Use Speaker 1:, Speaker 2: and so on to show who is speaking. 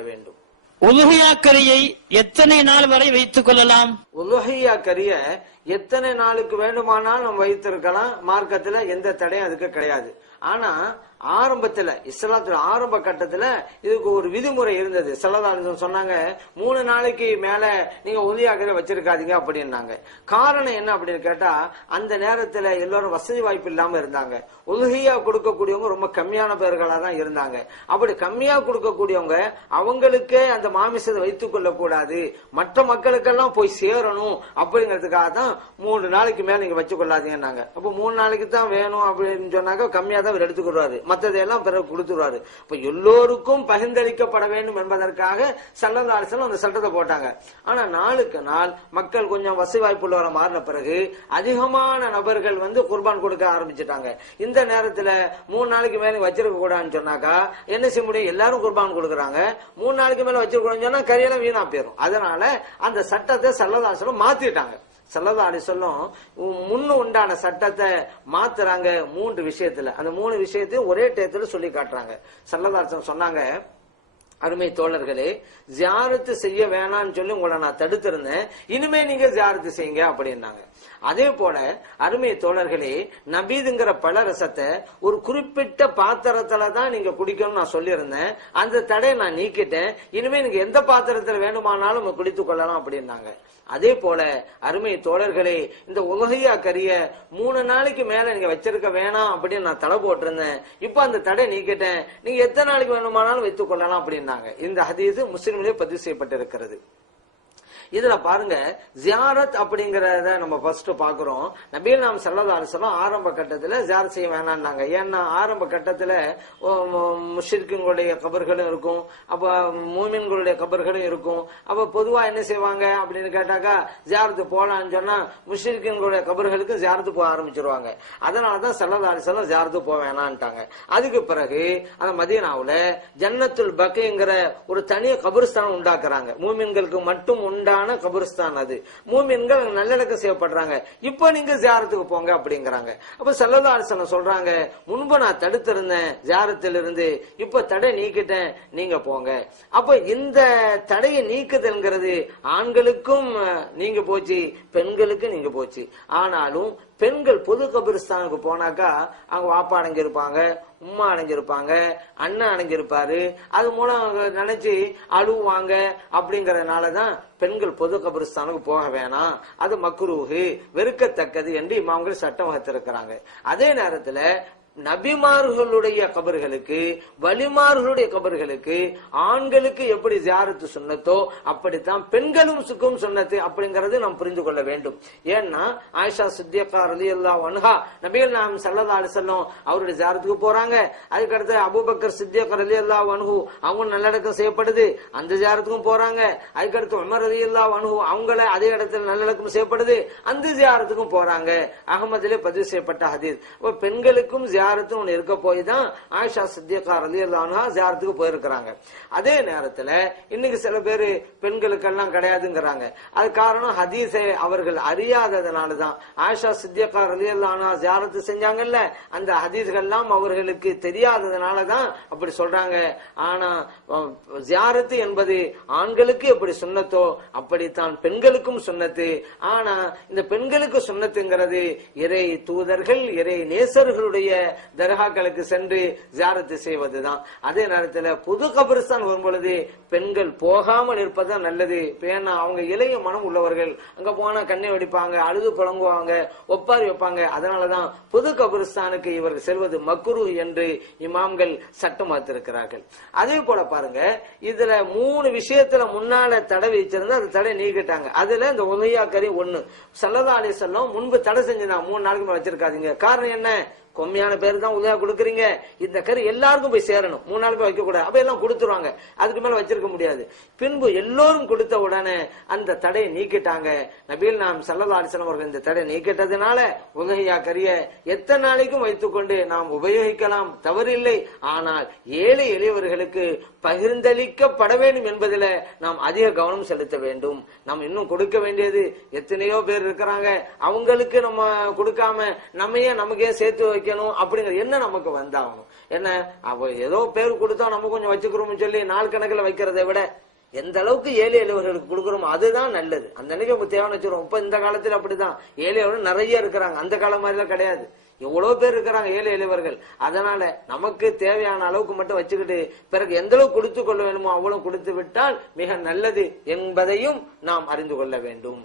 Speaker 1: வேண்டும்.
Speaker 2: உதுகையாக்கரையை எத்தனை நாள் வரை வைத்துக் கொள்ளலாம்?
Speaker 1: உலகையா கரிய எத்தனை நாளுக்கு வேண்டுமானாலும் நம்ம வைத்திருக்கலாம். மார்க்கத்துல எந்த தடையும் அதுக்கு கிடையாது. ஆனா ஆரம்பத்துல இஸ்லாத்துல ஆரம்ப கட்டத்துல இதுக்கு ஒரு விதிமுறை இருந்தது. செல்லதாரன் சொன்னாங்க மூணு நாளைக்கு மேல நீங்க ஒலியாக்கிற வச்சிருக்காதீங்க அப்படின்னாங்க. காரணம் என்ன அப்படின்னு கேட்டா அந்த நேரத்துல எல்லாரும் வசதி வாய்ப்பு இல்லாம இருந்தாங்க. உலகையா கொடுக்கக்கூடியவங்க ரொம்ப கம்மியான பேர்களா தான் இருந்தாங்க. அப்படி கம்மியா கொடுக்கக்கூடியவங்க அவங்களுக்கே அந்த மாமிசத்தை வைத்துக் கொள்ள கூடாது மற்ற மக்களுக்கெல்லாம் போய் சேரணும் அப்படிங்கிறதுக்காக தான் மூணு நாளைக்கு மேல நீங்க வச்சு கொள்ளாதீங்கன்னாங்க அப்ப மூணு நாளைக்கு தான் வேணும் அப்படின்னு சொன்னாக்க கம்மியா தான் அவர் எடுத்துக்கிடுவாரு மத்ததையெல்லாம் பிறகு கொடுத்துருவாரு. இப்ப எல்லோருக்கும் பகிர்ந்தளிக்கப்பட வேண்டும் என்பதற்காக சல்லந்த அரசு அந்த சட்டத்தை போட்டாங்க. ஆனா நாளுக்கு நாள் மக்கள் கொஞ்சம் வசதி வாய்ப்புள்ளவர மாறின பிறகு அதிகமான நபர்கள் வந்து குர்பான் கொடுக்க ஆரம்பிச்சிட்டாங்க. இந்த நேரத்துல மூணு நாளைக்கு மேல வச்சிருக்க கூடாதுன்னு சொன்னாக்கா என்ன செய்ய முடியும்? எல்லாரும் குர்பான் கொடுக்கறாங்க. மூணு நாளைக்கு மேல வச்சிருக்கணும்னு சொன்னா கரியெல்லாம் வீணா போயிரும் அதனால அந்த சட்டத்தை சல்லதாசலம் மாத்திட்டாங்க. சல்லதா அலி சொல்லும்? முன்னு உண்டான சட்டத்தை மாத்துறாங்க மூன்று விஷயத்துல. அந்த மூணு விஷயத்தையும் ஒரே டயத்துல சொல்லி காட்டுறாங்க. சல்லதாசன் சொன்னாங்க அருமை தோழர்களே ஜியாரத்து செய்ய வேணாம்னு சொல்லி உங்களை நான் தடுத்திருந்தேன். இனிமே நீங்க ஜியாரத்து செய்யுங்க அப்படின்னாங்க. அதே போல அருமை தோழர்களே நபீதுங்கிற பழரசத்தை ஒரு குறிப்பிட்ட பாத்திரத்துல தான் நீங்க குடிக்கணும்னு நான் சொல்லியிருந்தேன். அந்த தடையை நான் நீக்கிட்டேன். இனிமே நீங்க எந்த பாத்திரத்துல வேணுமானாலும் குடித்துக் கொள்ளலாம் அப்படின்னாங்க. அதே போல அருமை தோழர்களே இந்த உலகையா கரிய மூணு நாளைக்கு மேல நீங்க வச்சிருக்க வேணாம் அப்படின்னு நான் தடை போட்டிருந்தேன். இப்ப அந்த தடை நீக்கிட்டேன். நீங்க எத்தனை நாளைக்கு வேணுமானாலும் வைத்துக் கொள்ளலாம் சொன்னாங்க. இந்த ஹதீஸ் முஸ்லிம்களே பதிவு செய்யப்பட்டிருக்கிறது. இதுல பாருங்க ஜியாரத் அப்படிங்கறத நம்ம ஃபர்ஸ்ட் பாக்குறோம். நபீல் நாம் செல்லதா அரசனும் ஆரம்ப கட்டத்துல ஜியாரத் செய்ய வேணாம்னாங்க. ஏன்னா ஆரம்ப கட்டத்துல முஷிர்கின்களுடைய கபர்களும் இருக்கும். அப்ப மூமின்களுடைய கபர்களும் இருக்கும். அப்ப பொதுவா என்ன செய்வாங்க அப்படின்னு கேட்டாக்கா ஜியாரத்து போலான்னு சொன்னா முஷிர்கின்களுடைய கபர்களுக்கு ஜியாரத்து போக ஆரம்பிச்சிருவாங்க. அதனாலதான் சல்லா அரசனும் ஜியாரத்து போக வேணான்ட்டாங்க. அதுக்கு பிறகு அந்த மதீனாவுல ஜன்னத்துல் பக்கைங்கிற ஒரு தனிய கபரிஸ்தானம் உண்டாக்குறாங்க. மூமின்களுக்கு மட்டும் உண்டா சிறப்பான கபுரஸ்தான் அது. மூமின்கள் நல்லடக்கம் செய்யப்படுறாங்க. இப்போ நீங்க ஜியாரத்துக்கு போங்க அப்படிங்கிறாங்க. அப்ப சல்லல்லா அலிசல்லம் சொல்றாங்க முன்பு நான் தடுத்திருந்தேன் ஜியாரத்தில் இருந்து இப்ப தடை நீக்கிட்டேன் நீங்க போங்க. அப்ப இந்த தடையை நீக்குதல்ங்கிறது ஆண்களுக்கும் நீங்க போச்சு பெண்களுக்கு நீங்க போச்சு. ஆனாலும் பெண்கள் பொது கபிரிஸ்தானுக்கு போனாக்கா அவங்க வாப்பா அடைஞ்சிருப்பாங்க உம்மா அடைஞ்சிருப்பாங்க அண்ணன் அடைஞ்சிருப்பாரு அது மூலம் அவங்க நினைச்சு அழுவாங்க அப்படிங்கறதுனாலதான் பெண்கள் பொது கபிரிஸ்தானுக்கு போக வேணாம். அது மக்குரூஹு வெறுக்கத்தக்கது என்று இமாம்கள் சட்டம் வகுத்திருக்கிறாங்க. அதே நேரத்துல நபிமார்களுடைய கபர்களுக்கு வலிமார்களுடைய கபர்களுக்கு ஆண்களுக்கு எப்படி ஜியாரத்து சொன்னத்தோ அப்படித்தான் பெண்களும் சுக்கும் சொன்னது அப்படிங்கறது நாம் புரிந்து கொள்ள வேண்டும். ஏன்னா ஆயிஷா சித்தியக்கா அலி அல்லா ஒன்ஹா நபிகள் நாம் சல்லதா அலிசல்லம் அவருடைய ஜியாரத்துக்கு போறாங்க. அதுக்கடுத்து அபுபக்கர் சித்தியக்கர் அலி அல்லா வன்ஹு அவங்க நல்லடக்கம் செய்யப்படுது. அந்த ஜியாரத்துக்கும் போறாங்க. அதுக்கடுத்து உமர் அலி அல்லா வன்ஹு அவங்கள அதே இடத்துல நல்லடக்கம் செய்யப்படுது. அந்த ஜியாரத்துக்கும் போறாங்க. அகமதிலே பதிவு செய்யப்பட்ட ஹதீஸ். பெண்களுக்கும் ஜியாரத்து ஒண்ணு இருக்க போய் தான் ஆயிஷா சித்தியக்கா ரலியல்லானா ஜியாரத்துக்கு போயிருக்கிறாங்க. அதே நேரத்தில் இன்னைக்கு சில பேர் பெண்களுக்கெல்லாம் கிடையாதுங்கிறாங்க. அது காரணம் ஹதீஸை அவர்கள் அறியாததுனாலதான் ஆயிஷா சித்தியக்கா ரலியல்லானா ஜியாரத்து செஞ்சாங்கல்ல அந்த ஹதீஸ்கள்லாம் அவர்களுக்கு தெரியாததுனால தான் அப்படி சொல்றாங்க. ஆனா ஜியாரத்து என்பது ஆண்களுக்கு எப்படி சுண்ணத்தோ அப்படித்தான் பெண்களுக்கும் சுண்ணத்து. ஆனா இந்த பெண்களுக்கு சுண்ணத்துங்கிறது இறை தூதர்கள் இறை நேசர்களுடைய தர்காக்களுக்கு சென்று ஜியாரத்து செய்வதுதான். அதே நேரத்தில் புது கபிரிஸ்தான் வரும்பொழுது பெண்கள் போகாமல் இருப்பதுதான் நல்லது. ஏன்னா அவங்க இளைய மனம் உள்ளவர்கள். அங்க போனா கண்ணை வெடிப்பாங்க அழுது புழங்குவாங்க ஒப்பாரி வைப்பாங்க. அதனாலதான் புது கபிரிஸ்தானுக்கு இவர்கள் செல்வது மக்குரு என்று இமாம்கள் சட்டம் பார்த்திருக்கிறார்கள் அதே போல பாருங்க இதுல மூணு விஷயத்துல முன்னால தடை வச்சிருந்தா அந்த தடை நீக்கிட்டாங்க. அதுல இந்த உதயா கறி ஒண்ணு. சல்லதா அலி செல்லம் முன்பு தடை செஞ்சுதான். மூணு நாளைக்கு மேல வச்சிருக்காதீங்க. காரணம் என்ன? கம்மியான பேர் தான் உதயா கொடுக்குறீங்க. இந்த கரு எல்லாருக்கும் போய் சேரணும். மூணு நாள் போய் வைக்க கூடாது. அப்ப எல்லாம் கொடுத்துருவாங்க. அதுக்கு மேல வச்சிருக்க முடியாது. பின்பு எல்லோரும் கொடுத்த உடனே அந்த தடையை நீக்கிட்டாங்க. நபீல் நாம் சல்லதா அலிசலம் அவர்கள் இந்த தடை நீக்கிட்டதுனால உதகையா கரிய எத்தனை நாளைக்கும் வைத்துக்கொண்டு நாம் உபயோகிக்கலாம். தவறில்லை. ஆனால் ஏழை எளியவர்களுக்கு பகிர்ந்தளிக்கப்பட வேண்டும் என்பதில் நாம் அதிக கவனம் செலுத்த வேண்டும். நாம் இன்னும் கொடுக்க வேண்டியது எத்தனையோ பேர் இருக்கிறாங்க. அவங்களுக்கு நம்ம கொடுக்காம நம்ம ஏன் சேர்த்து வைக்கணும் அப்படிங்கிற என்ன நமக்கு வந்தாகணும். என்ன? அப்போ ஏதோ பேர் கொடுத்தா நம்ம கொஞ்சம் வச்சுக்கிறோம்னு சொல்லி நாள் கணக்குல வைக்கிறதை விட எந்த அளவுக்கு ஏழை எழுவர்களுக்கு கொடுக்குறோமோ அதுதான் நல்லது. அந்த அன்னைக்கு நம்ம தேவை வச்சிருவோம் இப்ப இந்த காலத்துல அப்படிதான். ஏழை நிறைய இருக்கிறாங்க. அந்த காலம் மாதிரிலாம் கிடையாது. எவ்வளவு பேர் இருக்கிறாங்க ஏழை எளியவர்கள் அதனால நமக்கு தேவையான அளவுக்கு மட்டும் வச்சுக்கிட்டு பிறகு எந்த அளவுக்கு கொடுத்து கொள்ள வேணுமோ அவ்வளவு கொடுத்து விட்டால் மிக நல்லது என்பதையும் நாம் அறிந்து கொள்ள வேண்டும்.